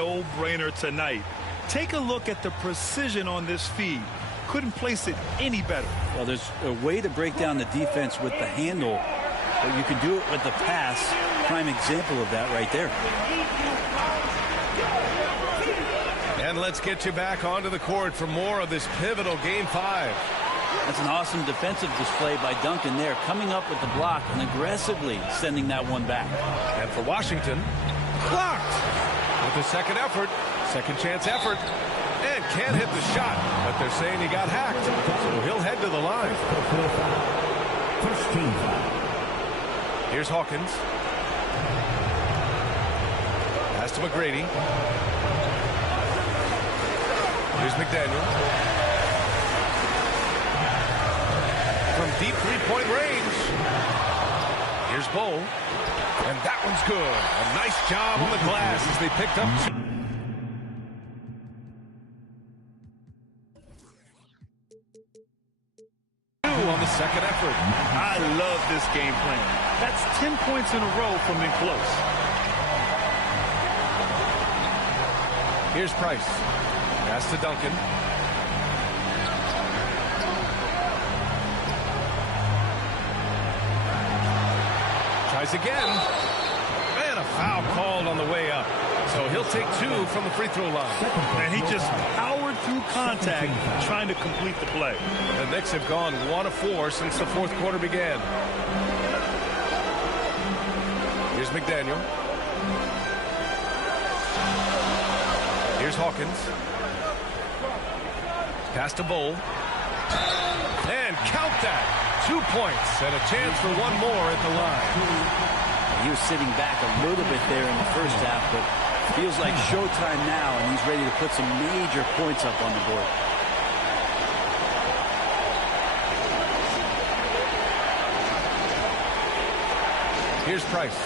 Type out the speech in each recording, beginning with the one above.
No-brainer tonight. Take a look at the precision on this feed. Couldn't place it any better. Well, there's a way to break down the defense with the handle, but you can do it with the pass. Prime example of that right there. And let's get you back onto the court for more of this pivotal Game 5. That's an awesome defensive display by Duncan there, coming up with the block and aggressively sending that one back. And for Washington, blocked with a second effort, second chance effort, and can't hit the shot, but they're saying he got hacked, so he'll head to the line. First team foul. Here's Hawkins. Pass to McGrady. Here's McDaniel. From deep three-point range. Here's Bull. And that one's good. A nice job on the glass as they picked up two. On the second effort. I love this game plan. That's 10 points in a row from in close. Here's Price. Pass to Duncan. Tries again. And a foul called on the way up. So he'll take two from the free throw line. And he just powered through contact trying to complete the play. The Knicks have gone 1 of 4 since the fourth quarter began. Here's McDaniel. Here's Hawkins. Pass to Bull. And count that. 2 points and a chance for one more at the line. He was sitting back a little bit there in the first half, but feels like showtime now, and he's ready to put some major points up on the board. Here's Price.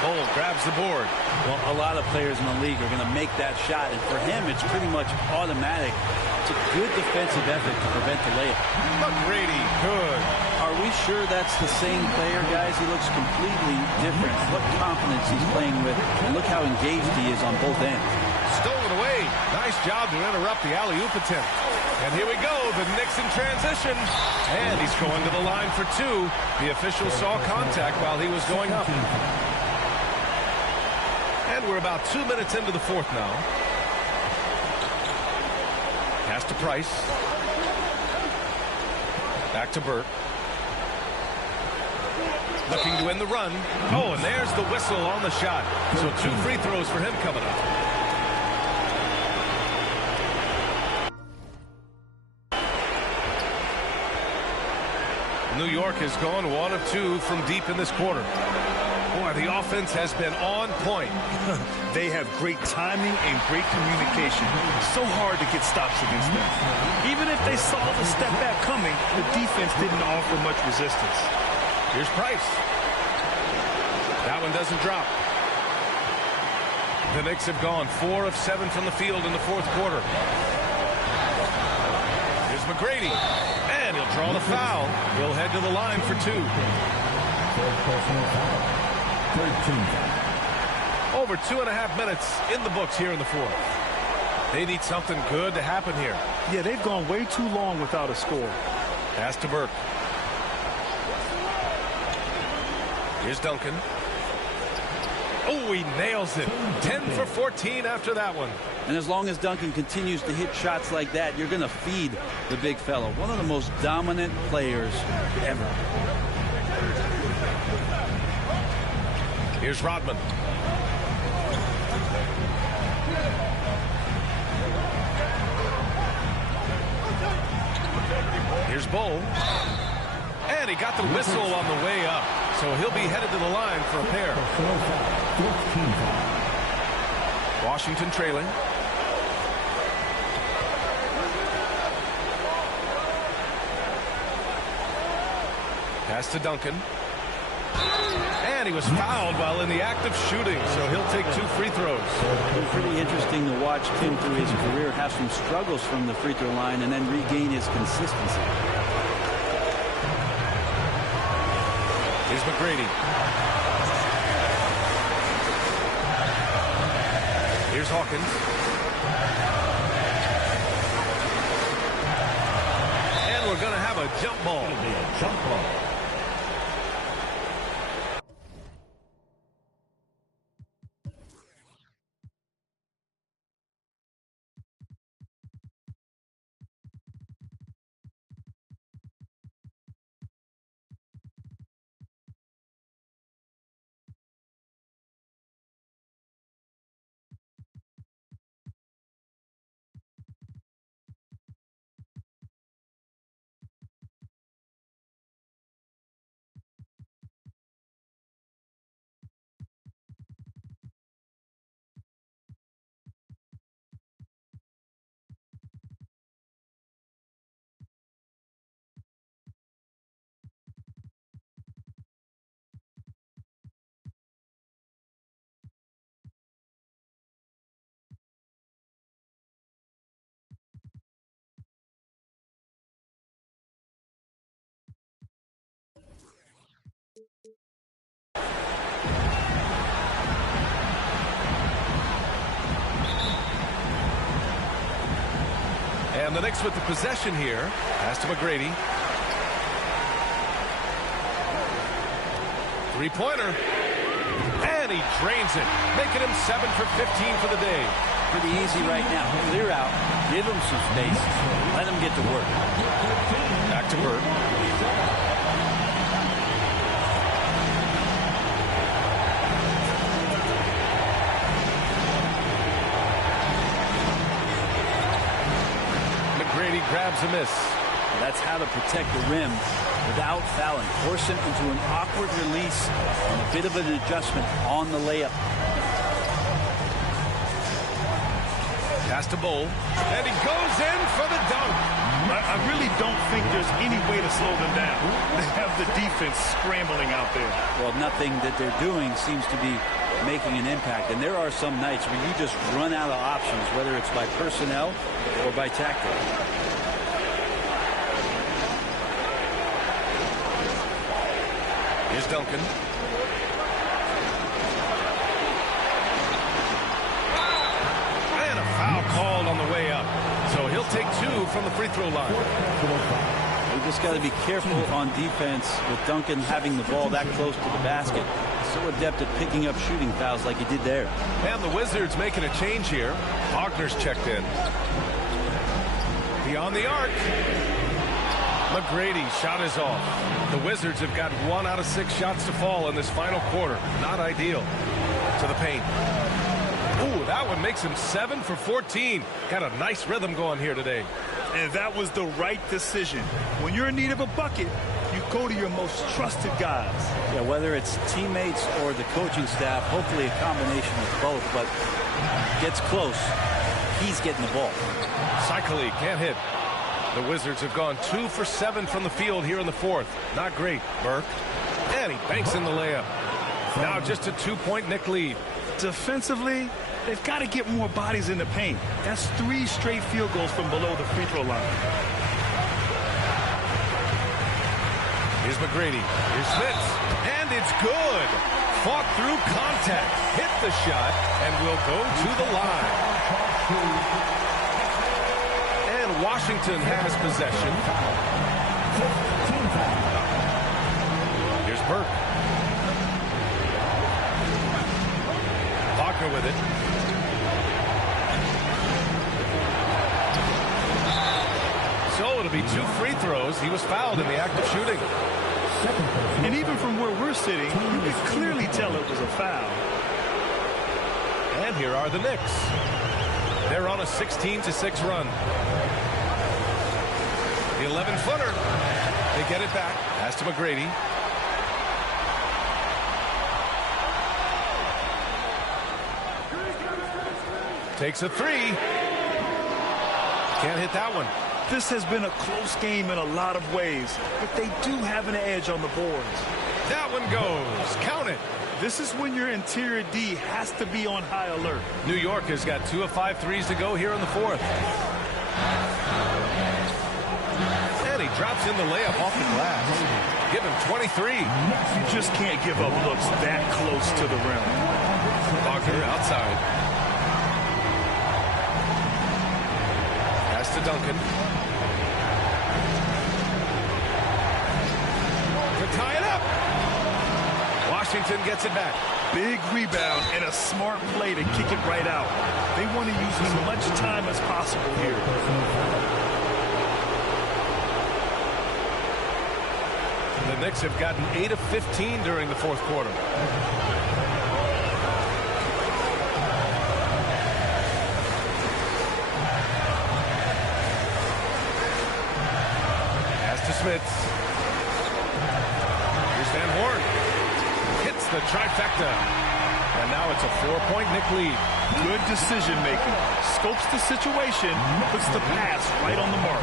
Bull grabs the board. Well, a lot of players in the league are going to make that shot, and for him, it's pretty much automatic. It's a good defensive effort to prevent the layup. McGrady, good. Are we sure that's the same player, guys? He looks completely different. What confidence he's playing with, and look how engaged he is on both ends. Stolen away. Nice job to interrupt the alley-oop attempt. And here we go, the Knicks in transition. And he's going to the line for two. The official saw contact while he was going up. And we're about 2 minutes into the fourth now. Pass to Price. Back to Burt. Looking to win the run. Oh, and there's the whistle on the shot. So 2 free throws for him coming up. New York has gone 1 of 2 from deep in this quarter. Boy, the offense has been on point. They have great timing and great communication. So hard to get stops against them. Even if they saw the step back coming, the defense didn't offer much resistance. Here's Price. That one doesn't drop. The Knicks have gone 4 of 7 from the field in the fourth quarter. Here's McGrady. And he'll draw the foul. He'll head to the line for 2. Over 2.5 minutes in the books here in the fourth. They need something good to happen here. Yeah, they've gone way too long without a score. Pass to Burke. Here's Duncan. Oh, he nails it. 10 for 14 after that one. And as long as Duncan continues to hit shots like that, you're going to feed the big fellow. One of the most dominant players ever. Here's Rodman. Here's Bull. And he got the whistle on the way up. So he'll be headed to the line for a pair. Washington trailing. Pass to Duncan. And he was fouled while in the act of shooting, so he'll take 2 free throws. It's pretty interesting to watch Tim through his career have some struggles from the free throw line and then regain his consistency. Here's McGrady. Here's Hawkins. And we're going to have a jump ball. Jump ball. And the Knicks with the possession here. Pass to McGrady. Three-pointer. And he drains it, making him 7 for 15 for the day. Pretty easy right now. Clear out. Give him some space. Let him get to work. Back to Burt. McGrady grabs a miss. That's how to protect the rim without fouling. Force him into an awkward release and a bit of an adjustment on the layup. Pass to Bowl. And he goes in for the dunk. I really don't think there's any way to slow them down. They have the defense scrambling out there. Well, nothing that they're doing seems to be making an impact. And there are some nights where you just run out of options, whether it's by personnel or by tactic. Here's Duncan. And a foul called on the way up. So he'll take 2 from the free throw line. You just got to be careful on defense with Duncan having the ball that close to the basket. So adept at picking up shooting fouls like he did there. And the Wizards making a change here. Wagner's checked in. Beyond the arc. McGrady shot is off. The Wizards have got 1 out of 6 shots to fall in this final quarter. Not ideal. To the paint. Ooh, that one makes him 7 for 14. Got a nice rhythm going here today. And that was the right decision. When you're in need of a bucket, you go to your most trusted guys. Yeah, whether it's teammates or the coaching staff, hopefully a combination of both, but gets close. He's getting the ball. Cycli can't hit. The Wizards have gone 2 for 7 from the field here in the fourth. Not great, Burke. And he banks in the layup. Now just a 2-point Knick lead. Defensively, they've got to get more bodies in the paint. That's 3 straight field goals from below the free throw line. Here's McGrady. Here's Smith. And it's good. Fought through contact. Hit the shot and will go to the line. And Washington has possession. Here's Burke. Wagner with it. So it'll be 2 free throws. He was fouled in the act of shooting. And even from where we're sitting, you can clearly tell it was a foul. And here are the Knicks. They're on a 16-6 run. The 11-footer. They get it back. Pass to McGrady. Takes a 3. Can't hit that one. This has been a close game in a lot of ways, but they do have an edge on the boards. That one goes. Count it. This is when your interior D has to be on high alert. New York has got 2 of 5 threes to go here in the fourth. And he drops in the layup off the glass. Give him 23. You just can't give up looks that close to the rim. Wagner outside. to Duncan. To tie it up. Washington gets it back. Big rebound and a smart play to kick it right out. They want to use as much time as possible here. The Knicks have gotten 8 of 15 during the fourth quarter. Pass to Smith. Here's Van Horn. Hits the trifecta. And now it's a 4-point Knick lead. Good decision making. Scopes the situation, puts the pass right on the mark.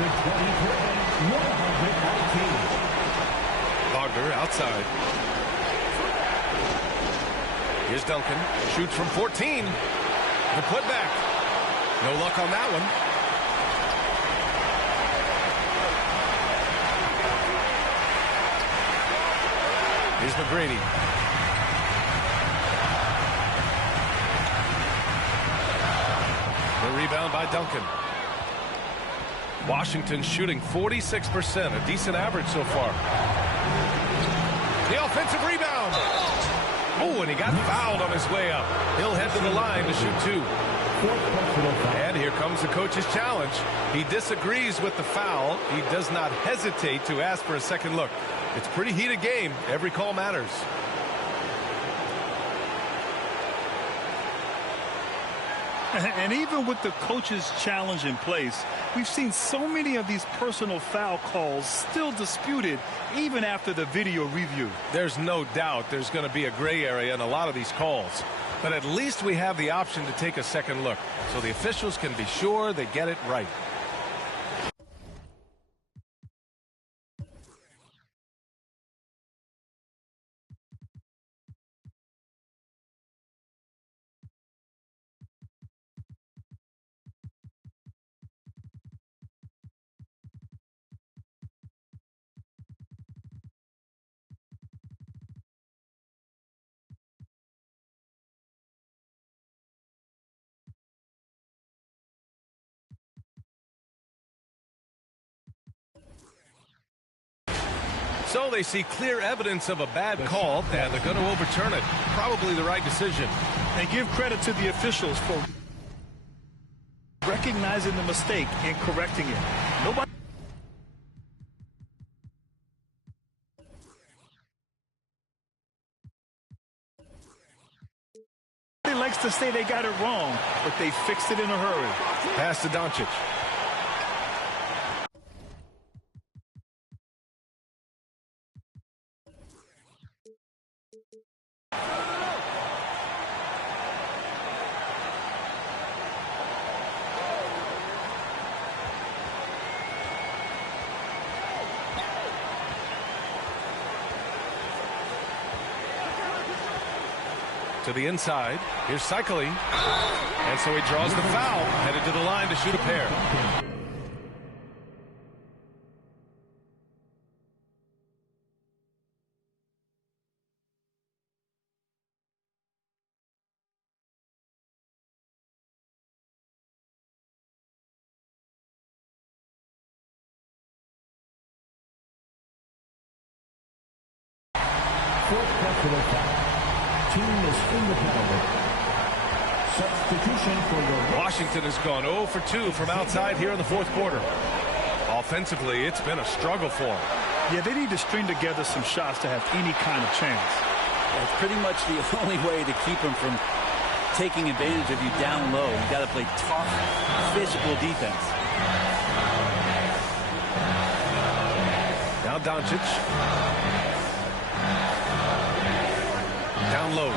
Wagner outside. Here's Duncan. Shoots from 14. The putback. No luck on that one. Here's McGrady. The rebound by Duncan. Washington shooting 46%, a decent average so far. The offensive rebound. Oh, and he got fouled on his way up. He'll head to the line to shoot 2. And here comes the coach's challenge. He disagrees with the foul. He does not hesitate to ask for a second look. It's a pretty heated game. Every call matters. And even with the coach's challenge in place, we've seen so many of these personal foul calls still disputed even after the video review. There's no doubt there's going to be a gray area in a lot of these calls. But at least we have the option to take a second look, so the officials can be sure they get it right. So they see clear evidence of a bad call, and they're going to overturn it. Probably the right decision. And give credit to the officials for recognizing the mistake and correcting it. Nobody likes to say they got it wrong, but they fixed it in a hurry. Pass to Doncic. To the inside. Here's Cycling. And so he draws the foul. Headed to the line to shoot a pair. Fourth personal foul. Team is in the penalty. Substitution for the Washington has gone 0 for 2 from outside here in the fourth quarter. Offensively, it's been a struggle for them. Yeah, they need to string together some shots to have any kind of chance. It's pretty much the only way to keep them from taking advantage of you down low. You got to play tough, physical defense. Now Doncic. Down low.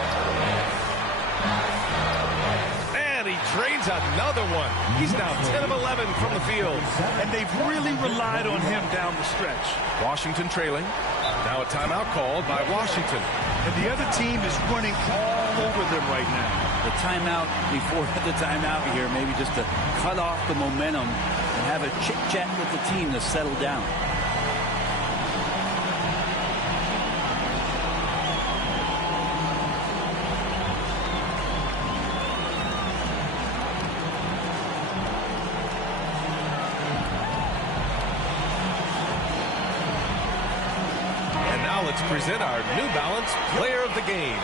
And he drains another one. He's now 10 of 11 from the field. And they've really relied on him down the stretch. Washington trailing. Now a timeout called by Washington. And the other team is running all over them right now. The timeout before the timeout here, maybe just to cut off the momentum and have a chit-chat with the team to settle down. Now let's present our New Balance Player of the Game.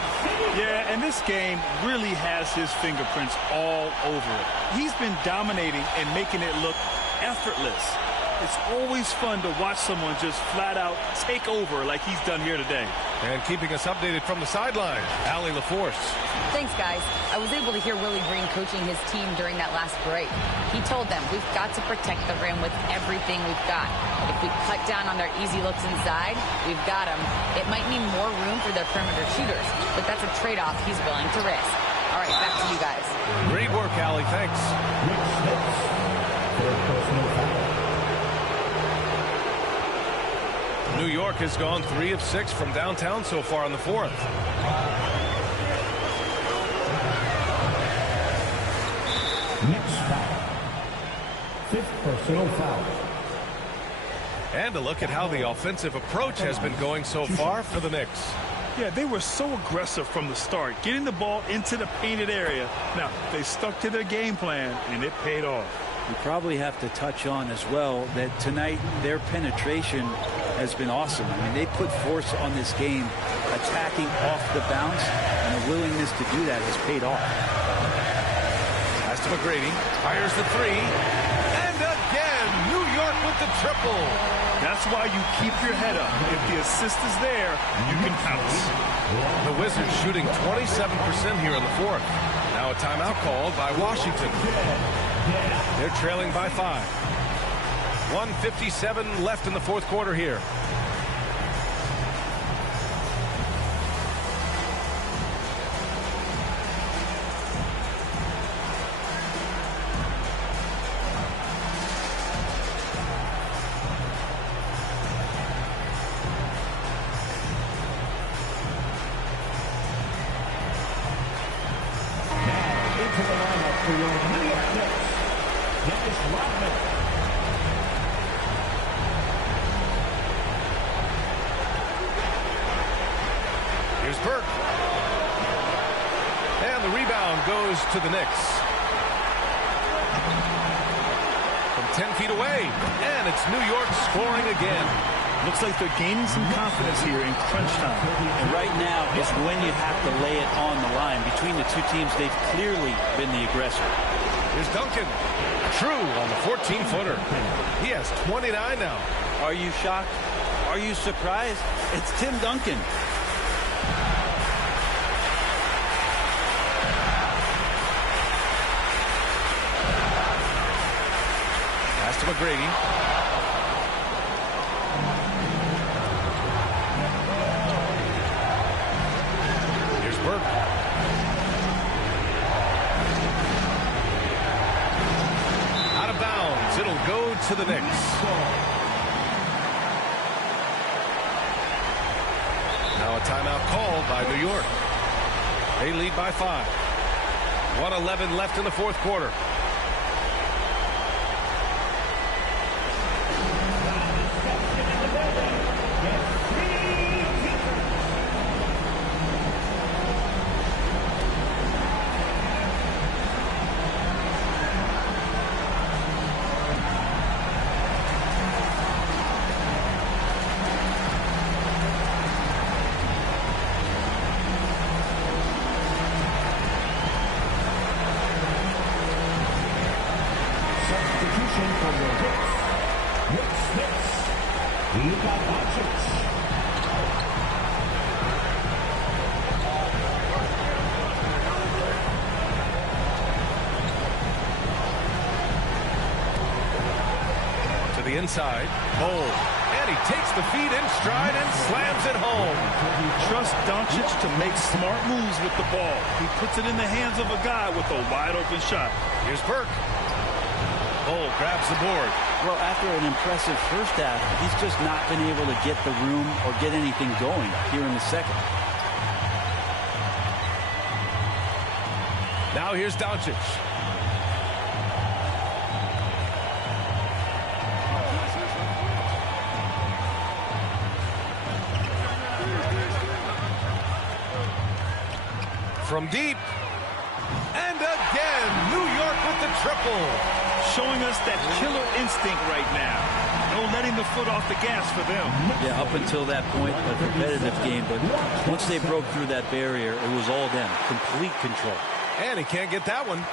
Yeah, and this game really has his fingerprints all over it. He's been dominating and making it look effortless. It's always fun to watch someone just flat out take over like he's done here today. And keeping us updated from the sideline, Allie LaForce. Thanks, guys. I was able to hear Willie Green coaching his team during that last break. He told them, we've got to protect the rim with everything we've got. If we cut down on their easy looks inside, we've got them. It might mean more room for their perimeter shooters, but that's a trade-off he's willing to risk. All right, back to you guys. Great work, Allie. Thanks. New York has gone 3 of 6 from downtown so far in the fourth. Next foul. 5th personal foul. And a look at how the offensive approach has been going so far for the Knicks. Yeah, they were so aggressive from the start, getting the ball into the painted area. Now, they stuck to their game plan, and it paid off. We probably have to touch on as well that tonight their penetration has been awesome. I mean, they put force on this game, attacking off the bounce, and the willingness to do that has paid off. Pass to McGrady, fires the 3, and again, New York with the triple. That's why you keep your head up. If the assist is there, you can pounce. The Wizards shooting 27% here in the fourth. Now a timeout called by Washington. They're trailing by 5. 1:57 left in the fourth quarter here. Into the lineup for your New York Knicks, Dennis Rodman. Here's Burke. And the rebound goes to the Knicks. From 10 feet away. And it's New York scoring again. Looks like they're gaining some confidence here in crunch time. And right now is when you have to lay it on the line. Between the two teams, they've clearly been the aggressor. Here's Duncan. True on the 14-footer. He has 29 now. Are you shocked? Are you surprised? It's Tim Duncan. Pass to McGrady. Burke. Out of bounds. It'll go to the Knicks. Now a timeout called by New York. They lead by 5. 1:11 left in the fourth quarter. Inside, Bold, and he takes the feed in stride and slams it home. You trust Doncic to make smart moves with the ball. He puts it in the hands of a guy with a wide open shot. Here's Burke. Bold grabs the board. Well, after an impressive first half, he's just not been able to get the room or get anything going here in the second. Now here's Doncic. From deep. And again, New York with the triple. Showing us that killer instinct right now. No letting the foot off the gas for them. Yeah, up until that point, a competitive game. But once they broke through that barrier, it was all them. Complete control. And he can't get that one.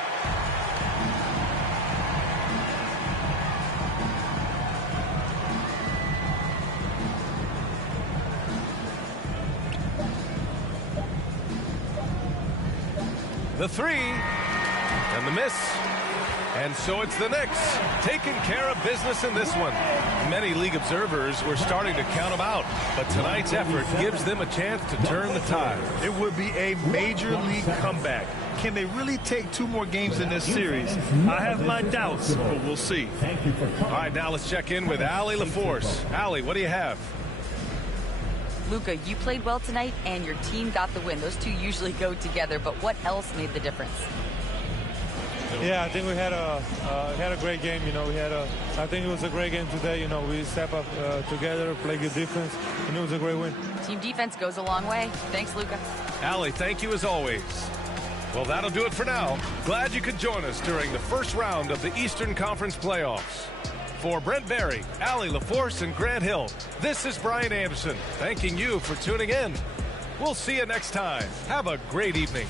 The three, and the miss. And so it's the Knicks taking care of business in this one. Many league observers were starting to count them out, but tonight's effort gives them a chance to turn the tide. It would be a major league comeback. Can they really take 2 more games in this series? I have my doubts, but we'll see. All right, now let's check in with Allie LaForce. Allie, what do you have? Luka, you played well tonight, and your team got the win. Those two usually go together, but what else made the difference? Yeah, I think we had a great game. I think it was a great game today. We step up together, play good defense, and it was a great win. Team defense goes a long way. Thanks, Luka. Allie, thank you as always. Well, that'll do it for now. Glad you could join us during the first round of the Eastern Conference playoffs. For Brent Barry, Allie LaForce, and Grant Hill, this is Brian Anderson, thanking you for tuning in. We'll see you next time. Have a great evening.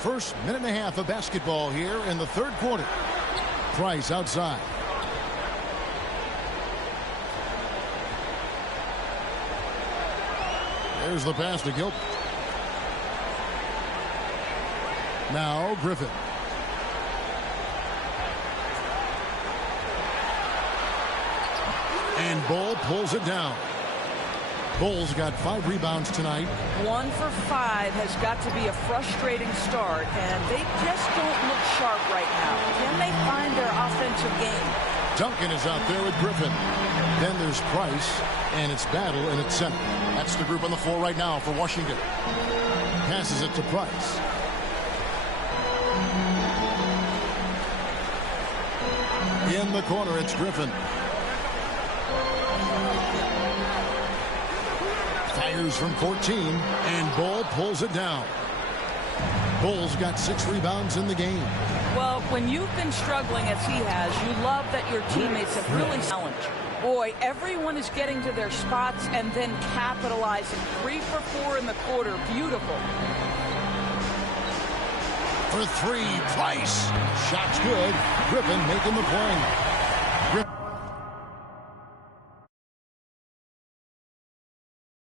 First minute and a half of basketball here in the third quarter. Price outside. There's the pass to Gilbert. Now Griffin. And Bull pulls it down. Bull's got 5 rebounds tonight. 1 for 5 has got to be a frustrating start, and they just don't look sharp right now. Can they find their offensive game? Duncan is out there with Griffin. Then there's Price, and it's Battle in its center. That's the group on the floor right now for Washington. Passes it to Price. In the corner, it's Griffin. Fires from 14, and Bull pulls it down. Bull's got 6 rebounds in the game. Well, when you've been struggling as he has, you love that your teammates have really challenged. Boy, everyone is getting to their spots and then capitalizing. 3 for 4 in the quarter. Beautiful. For 3, Price. Shot's good. Griffin making the play.